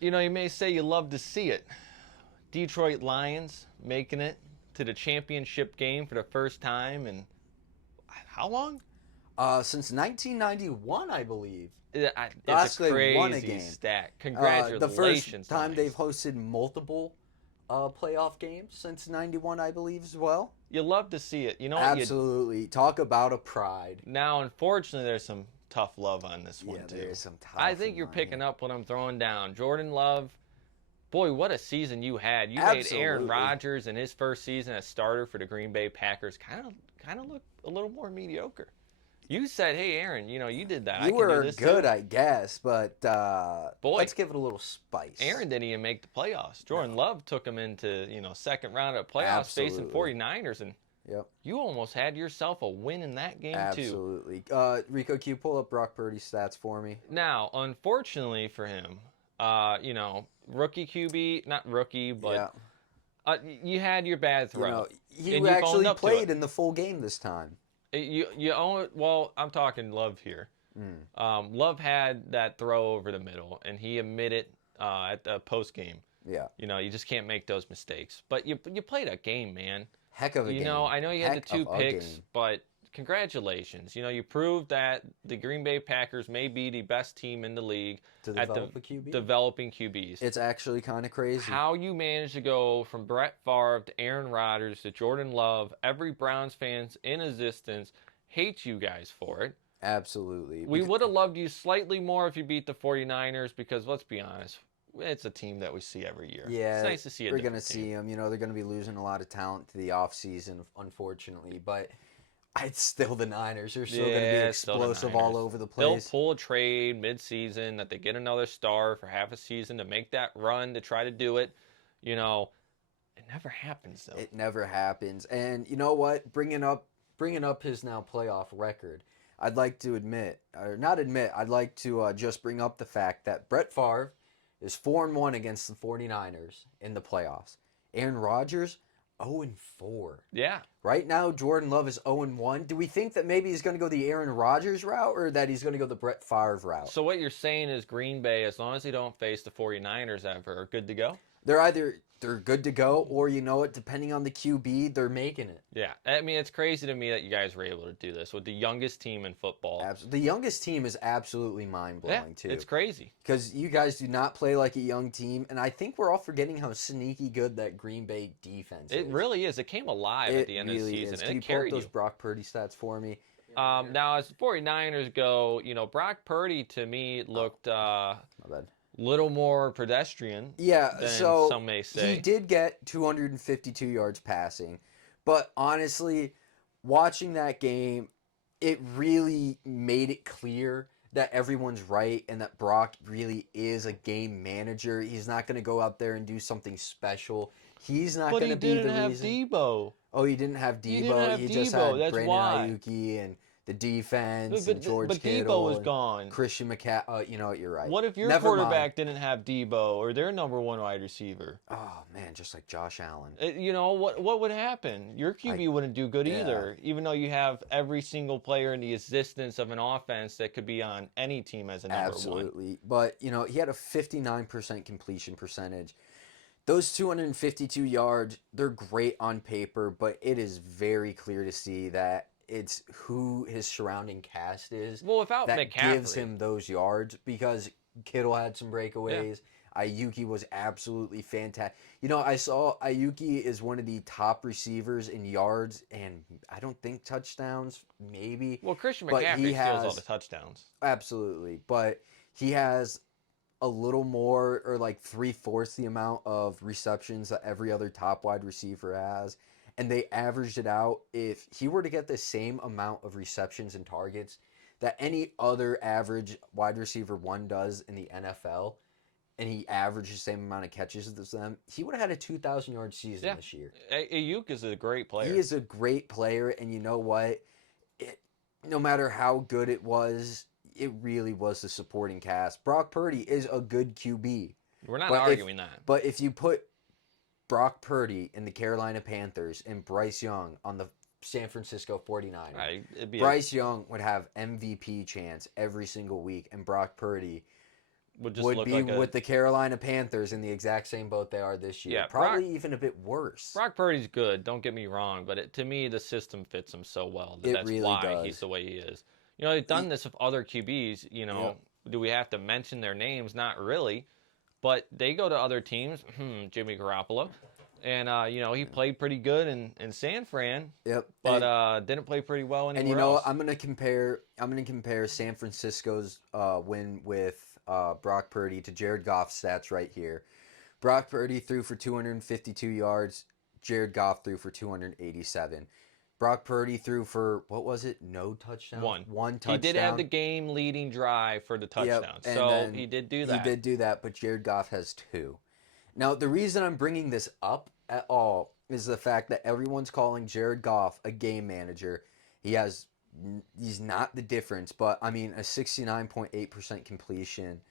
You may say you love to see it. Detroit Lions making it to the championship game for the first time in how long? Since 1991, I believe. It's a Last they won a crazy game. stat. The first Congratulations, time they've Lions. hosted multiple playoff games since '91, I believe, as well. You love to see it. You know what? Absolutely. Talk about a pride. Now, unfortunately, there's some tough love on this one Yeah, too. there is some I tough think in you're mine picking here. up what I'm throwing down. Jordan Love, boy, what a season you had. You made Aaron Absolutely. Rodgers in his first season as starter for the Green Bay Packers kind of look a little more mediocre. You said, "Hey, Aaron, you did that. I You can do were this good, too." I guess, but Boy, let's give it a little spice. Aaron didn't even make the playoffs. Jordan No, Love took him into, second round of playoffs facing absolutely. 49ers, and Yep, you almost had yourself a win in that game too. absolutely. Rico, can you pull up Brock Purdy's stats for me? Now, unfortunately for him, rookie QB, not rookie, but Yeah, you had your bad throw, he and you've owned actually up to it. played in the full game this time. You own it. Well, I'm talking Love here. Mm, Love had that throw over the middle, and he admitted at the post game. yeah, You just can't make those mistakes. But you played a game, man. heck of a game. I know you had the Heck two of a picks, game. but congratulations. You proved that the Green Bay Packers may be the best team in the league To at develop a QB. developing QBs. It's actually kind of crazy. How you managed to go from Brett Favre to Aaron Rodgers to Jordan Love, every Browns fans in existence hates you guys for it. Absolutely. We would have loved you slightly more if you beat the 49ers because let's be honest, it's a team that we see every year. Yeah, It's nice to see a we're going to different see team. them. They're going to be losing a lot of talent to the offseason, unfortunately. But it's still the Niners. They're still going to be Yeah, it's still the explosive all Niners. over the They'll place. pull a trade mid-season that they get another star for half a season to make that run to try to do it. It never happens though. It never happens. And you know what? Bringing up his now playoff record, I'd like to admit, or not admit, I'd like to just bring up the fact that Brett Favre is 4-1 against the 49ers in the playoffs. Aaron Rodgers, 0-4. Yeah. Right now, Jordan Love is 0-1. Do we think that maybe he's going to go the Aaron Rodgers route or that he's going to go the Brett Favre route? So what you're saying is Green Bay, as long as they don't face the 49ers ever, are good to go? They're good to go, or you know what, depending on the QB, they're making it. Yeah. I mean, it's crazy to me that you guys were able to do this with the youngest team in football. The youngest team is absolutely mind-blowing, too. It's crazy. Because you guys do not play like a young team, and I think we're all forgetting how sneaky good that Green Bay defense is. It really is. It came alive at the end of the season, is. and Can it you pull up carried those you. Brock Purdy stats for me? Now, as the 49ers go, Brock Purdy, to me, looked My bad. little more pedestrian Yeah, than so some may say. he did get 252 yards passing, but honestly, watching that game, it really made it clear that everyone's right and that Brock really is a game manager. He's not going to go out there and do something special. He's not But going he to be the didn't have reason. Debo. Oh, he didn't have Debo. He didn't have He just Debo, had that's Brandon why. Ayuki and the defense But and George Debo Kittle was and gone. Christian McCaffrey. You know what? You're right. What if your Never quarterback mind. didn't have Debo or their number one wide receiver? Oh man, just like Josh Allen. What would happen? Your QB wouldn't do good yeah. either, even though you have every single player in the existence of an offense that could be on any team as a number one. Absolutely. But, he had a 59% completion percentage. Those 252 yards, they're great on paper, but it is very clear to see that it's who his surrounding cast is Well, without that McCaffrey, gives him those yards because Kittle had some breakaways. Ayuki was absolutely fantastic. I saw Ayuki is one of the top receivers in yards and I don't think touchdowns, maybe. Well, Christian But McCaffrey he steals all has- the touchdowns. Absolutely. But he has a little more or like 3/4 the amount of receptions that every other top wide receiver has. And they averaged it out. If he were to get the same amount of receptions and targets that any other average wide receiver one does in the NFL, and he averaged the same amount of catches as them, he would have had a 2,000-yard season this year. Ayuk is a great player. He is a great player, and you know what? No matter how good it was, it really was the supporting cast. Brock Purdy is a good QB. We're not But arguing that. But if you put Brock Purdy in the Carolina Panthers and Bryce Young on the San Francisco 49ers, It'd be Bryce Young would have MVP chance every single week, and Brock Purdy would just would look be like with the Carolina Panthers in the exact same boat they are this year. Yeah, Probably even a bit worse. Brock Purdy's good. Don't get me wrong, but to me, the system fits him so well that It that's really why he's does. the way he is. They've done this with other QBs. Yep. Do we have to mention their names? Not really, but they go to other teams. Jimmy Garoppolo, and he played pretty good in San Fran, Yep. but didn't play pretty well And anywhere you know what? else. I'm gonna compare San Francisco's win with Brock Purdy to Jared Goff's stats right here. Brock Purdy threw for 252 yards. Jared Goff threw for 287. Brock Purdy threw for, what was it? No touchdown. One touchdown. He did have the game-leading drive for the touchdown, Yep, so he did do that. He did do that, but Jared Goff has 2. Now, the reason I'm bringing this up at all is the fact that everyone's calling Jared Goff a game manager. He's not the difference, but I mean, a 69.8% completion.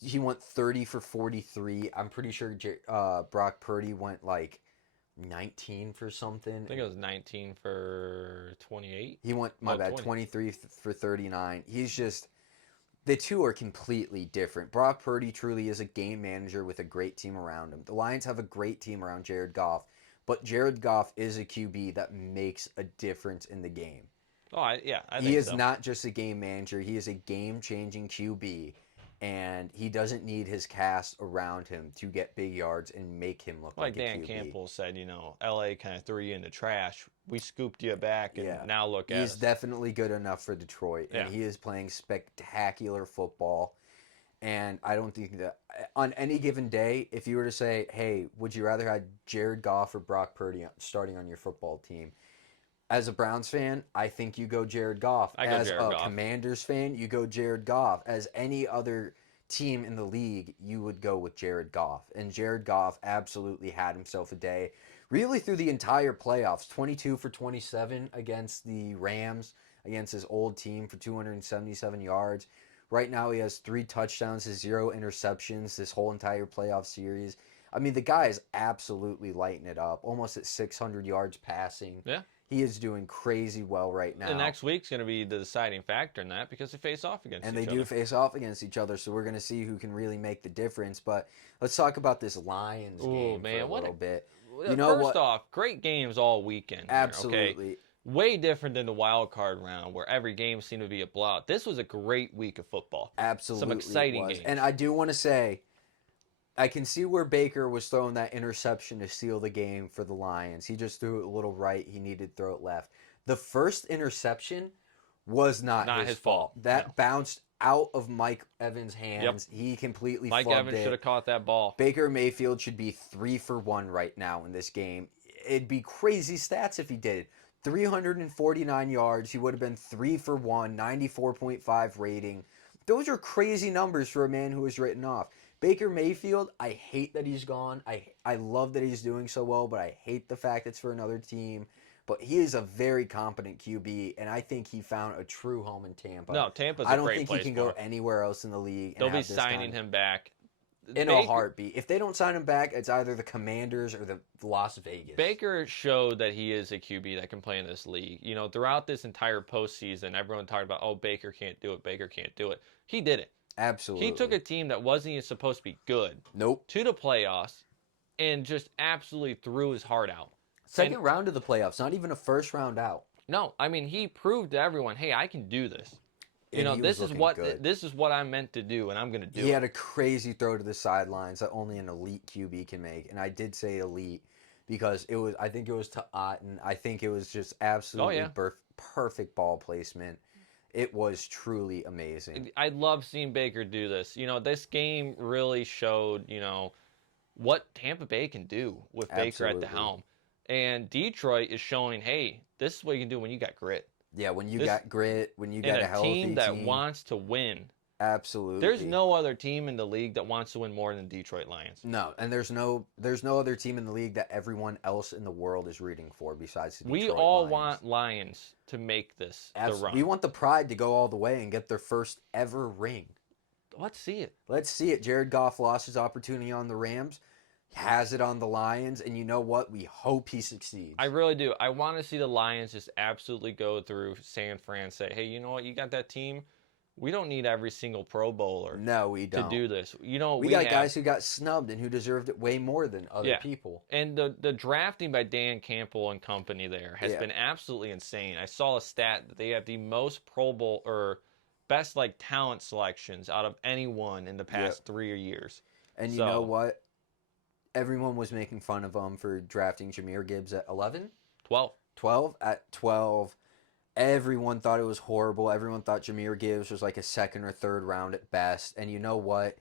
He went 30 for 43. I'm pretty sure Brock Purdy went like 19 for something. I think it was 19 for 28. He went, 23 for 39. He's just, the two are completely different. Brock Purdy truly is a game manager with a great team around him. The Lions have a great team around Jared Goff, but Jared Goff is a QB that makes a difference in the game. I think he is so. not just a game manager. He is a game-changing QB, and he doesn't need his cast around him to get big yards and make him look like a Dan QB. Campbell said, LA kind of threw you in the trash. We scooped you back, and now look at us. He's definitely good enough for Detroit, and he is playing spectacular football. And I don't think that on any given day, if you were to say, hey, would you rather have Jared Goff or Brock Purdy starting on your football team? As a Browns fan, I think you go Jared Goff. As a Commanders fan, you go Jared Goff. As any other team in the league, you would go with Jared Goff. And Jared Goff absolutely had himself a day. Really through the entire playoffs, 22 for 27 against the Rams, against his old team for 277 yards. Right now he has 3 touchdowns, 0 interceptions this whole entire playoff series. I mean, the guy is absolutely lighting it up, almost at 600 yards passing. Yeah. He is doing crazy well right now. The next week's going to be the deciding factor in that because they face off against each other. And they do face off against each other, so we're going to see who can really make the difference. But let's talk about this Lions game for a little bit. First off, great games all weekend. Absolutely. Okay? Way different than the wild card round where every game seemed to be a blowout. This was a great week of football. Absolutely. Some exciting games. And I do want to say, I can see where Baker was throwing that interception to seal the game for the Lions. He just threw it a little right. He needed to throw it left. The first interception was not his fault. That bounced out of Mike Evans' hands. Yep. He completely Mike Evans should have caught that ball. Baker Mayfield should be 3 for 1 right now in this game. It'd be crazy stats if he did. 349 yards. He would have been 3 for 1, 94.5 rating. Those are crazy numbers for a man who was written off. Baker Mayfield, I hate that he's gone. I love that he's doing so well, but I hate the fact it's for another team. But he is a very competent QB, and I think he found a true home in Tampa. No, Tampa's a great place. I don't think he can go anywhere else in the league. They'll be signing him back. In a heartbeat. If they don't sign him back, it's either the Commanders or the Las Vegas. Baker showed that he is a QB that can play in this league. Throughout this entire postseason, everyone talked about, oh, Baker can't do it, Baker can't do it. He did it. Absolutely. He took a team that wasn't even supposed to be good to the playoffs and just absolutely threw his heart out. Second round of the playoffs, not even a first round out. No, I mean, he proved to everyone, hey, I can do this. This is what I'm meant to do, and I'm going to do it. He had a crazy throw to the sidelines that only an elite QB can make, and I did say elite because I think it was to Otten. I think it was just absolutely perfect ball placement. It was truly amazing. I love seeing Baker do this. This game really showed, what Tampa Bay can do with Baker at the helm. And Detroit is showing, hey, this is what you can do when you got grit. Yeah, when you got grit, when you got a healthy team that wants to win. Absolutely. There's no other team in the league that wants to win more than Detroit Lions. No, and there's no other team in the league that everyone else in the world is rooting for besides the Detroit We all Lions. want Lions to make this the run. We want the Pride to go all the way and get their first ever ring. Let's see it. Let's see it. Jared Goff lost his opportunity on the Rams. Has it on the Lions, and you know what? We hope he succeeds. I really do. I want to see the Lions just absolutely go through San Fran and say, hey, you know what? You got that team. we don't need every single Pro Bowler No, we to don't. do this. We got guys who got snubbed and who deserved it way more than other people. And the drafting by Dan Campbell and company there has been absolutely insane. I saw a stat that they have the most Pro Bowl or best like talent selections out of anyone in the past 3 years. And you know what? Everyone was making fun of them for drafting Jahmyr Gibbs at 11? 12. 12? At 12, everyone thought it was horrible. Everyone thought Jahmyr Gibbs was like a second or third round at best. And you know what?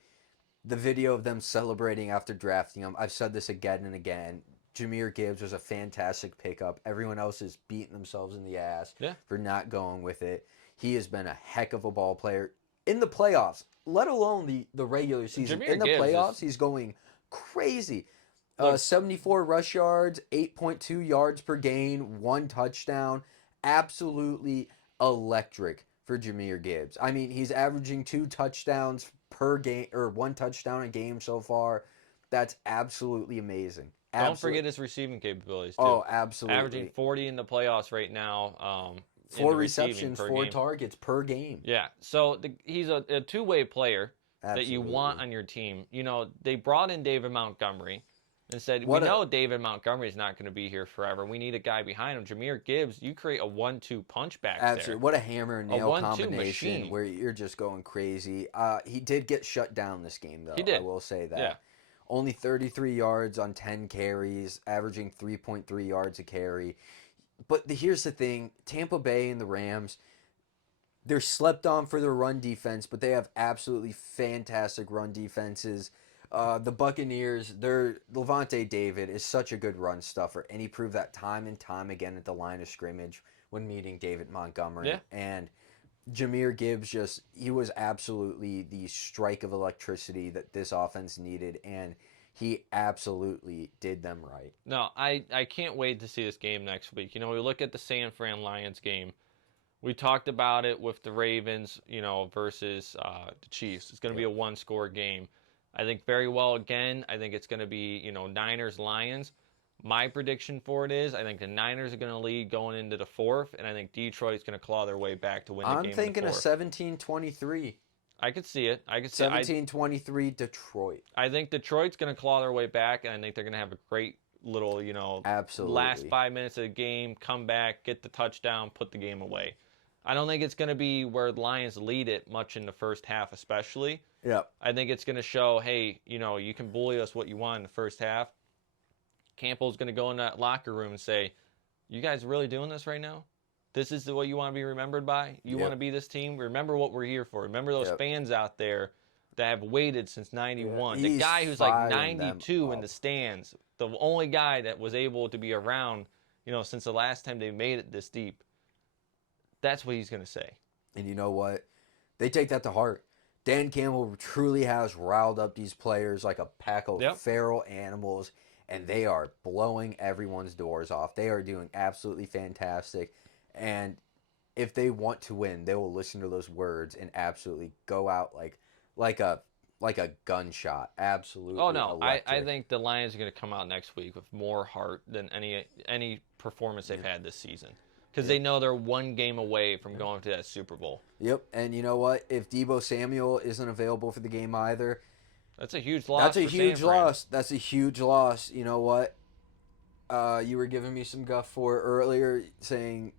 The video of them celebrating after drafting him, I've said this again and again. Jahmyr Gibbs was a fantastic pickup. Everyone else is beating themselves in the ass for not going with it. He has been a heck of a ball player in the playoffs, let alone the regular season. Jahmyr in the Gibbs playoffs, he's going crazy. 74 rush yards, 8.2 yards per gain, 1 touchdown. Absolutely electric for Jahmyr Gibbs. I mean, he's averaging 2 touchdowns per game, or 1 touchdown a game so far. That's absolutely amazing. Don't forget his receiving capabilities, too. Oh, absolutely. Averaging 40 in the playoffs right now. 4 receptions, 4 targets per game. Yeah, so he's a two-way player that you want on your team. You know, they brought in David Montgomery and said, we know David Montgomery is not going to be here forever. We need a guy behind him. Jahmyr Gibbs, you create a 1-2 punch back there. What a hammer and nail combination where you're just going crazy. He did get shut down this game, though. He did. I will say that. Yeah. Only 33 yards on 10 carries, averaging 3.3 yards a carry. But here's the thing. Tampa Bay and the Rams, they're slept on for their run defense, but they have absolutely fantastic run defenses. The Buccaneers, Levante David is such a good run stuffer, and he proved that time and time again at the line of scrimmage when meeting David Montgomery. Yeah. And Jahmyr Gibbs he was absolutely the strike of electricity that this offense needed, and he absolutely did them right. No, I can't wait to see this game next week. You know, we look at the San Fran Lions game. We talked about it with the Ravens, versus the Chiefs. It's going to be a one-score game. I think very well again. I think it's going to be, Niners-Lions. My prediction for it is I think the Niners are going to lead going into the fourth, and I think Detroit's going to claw their way back to win the game. I'm thinking a 17-23. I could see it. 17-23 Detroit. I think Detroit's going to claw their way back, and I think they're going to have a great little, absolutely last 5 minutes of the game, come back, get the touchdown, put the game away. I don't think it's going to be where the Lions lead it much in the first half especially. Yep. I think it's going to show, hey, you can bully us what you want in the first half. Campbell's going to go in that locker room and say, you guys really doing this right now? This is what you want to be remembered by? You want to be this team? Remember what we're here for. Remember those fans out there that have waited since 91. The guy who's like 92 in the stands, the only guy that was able to be around, since the last time they made it this deep. That's what he's going to say. And you know what? They take that to heart. Dan Campbell truly has riled up these players like a pack of feral animals, and they are blowing everyone's doors off. They are doing absolutely fantastic. And if they want to win, they will listen to those words and absolutely go out like a gunshot. Absolutely. Oh, no. I think the Lions are going to come out next week with more heart than any performance they've had this season. Because they know they're one game away from going to that Super Bowl. Yep, and you know what? If Deebo Samuel isn't available for the game either, that's a huge loss. That's a huge loss. That's a huge loss. You know what? You were giving me some guff for earlier, saying,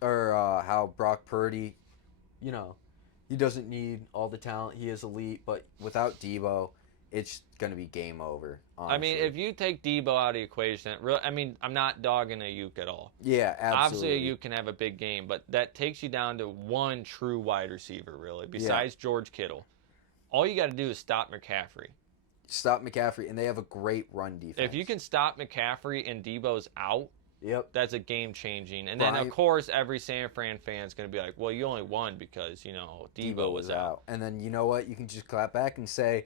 how Brock Purdy, he doesn't need all the talent. He is elite, but without Deebo, it's going to be game over. Honestly. I mean, if you take Deebo out of the equation, I'm not dogging Ayuk at all. Yeah, absolutely. Obviously, Ayuk can have a big game, but that takes you down to one true wide receiver, really, besides George Kittle. All you got to do is stop McCaffrey. Stop McCaffrey, and they have a great run defense. If you can stop McCaffrey and Deebo's out, that's a game-changing. And then, of course, every San Fran fan is going to be like, well, you only won because, Deebo was out. And then, you know what? You can just clap back and say,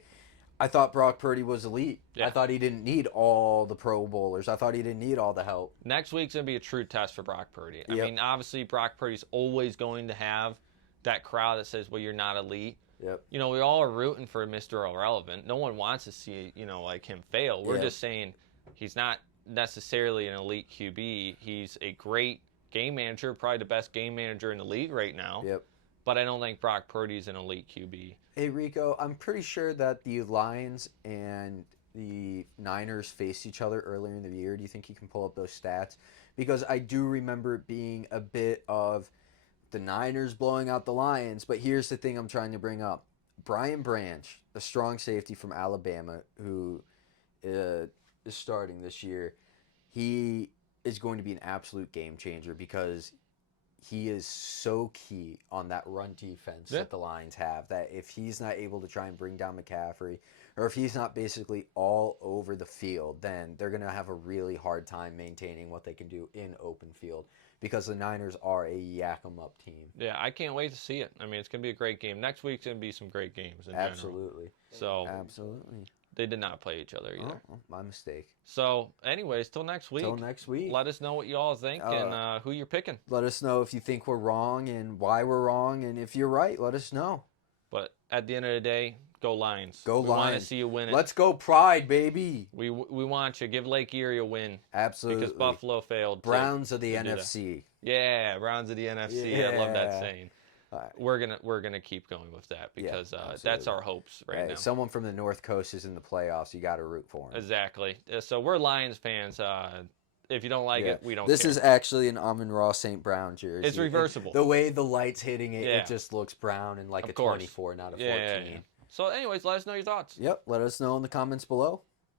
I thought Brock Purdy was elite. I thought he didn't need all the Pro Bowlers. I thought he didn't need all the help. Next week's going to be a true test for Brock Purdy. I mean, obviously, Brock Purdy's always going to have that crowd that says, well, you're not elite. Yep. We all are rooting for Mr. Irrelevant. No one wants to see, him fail. We're just saying he's not necessarily an elite QB. He's a great game manager, probably the best game manager in the league right now. Yep. but I don't think Brock Purdy's an elite QB. Hey Rico, I'm pretty sure that the Lions and the Niners faced each other earlier in the year. Do you think you can pull up those stats? Because I do remember it being a bit of the Niners blowing out the Lions. But here's the thing I'm trying to bring up. Brian Branch, a strong safety from Alabama who is starting this year, he is going to be an absolute game changer because he is so key on that run defense that the Lions have, that if he's not able to try and bring down McCaffrey, or if he's not basically all over the field, then they're going to have a really hard time maintaining what they can do in open field, because the Niners are a yak 'em up team. Yeah, I can't wait to see it. I mean, it's going to be a great game. Next week's going to be some great games in Absolutely. general. So Absolutely. They did not play each other either. Oh, my mistake. So, anyways, till next week. Till next week. Let us know what you all think and who you're picking. Let us know if you think we're wrong and why we're wrong, and if you're right, let us know. But at the end of the day, go Lions. Go we Lions. We want to see you win it. Let's go Pride, baby. We want you. Give Lake Erie a win. Absolutely. Because Buffalo failed. Browns of the NFC. Yeah, Browns of the NFC. Yeah. I love that saying. Right. We're gonna keep going with that because that's our hopes right now. Someone from the North Coast is in the playoffs. You got to root for him. Exactly. So we're Lions fans. If you don't like it, we don't. This care. is actually an Amon-Ra St. Brown jersey. It's reversible. The way the light's hitting it, it just looks brown and like of a course. 24, not a 14. Yeah. So, anyways, let us know your thoughts. Yep. Let us know in the comments below.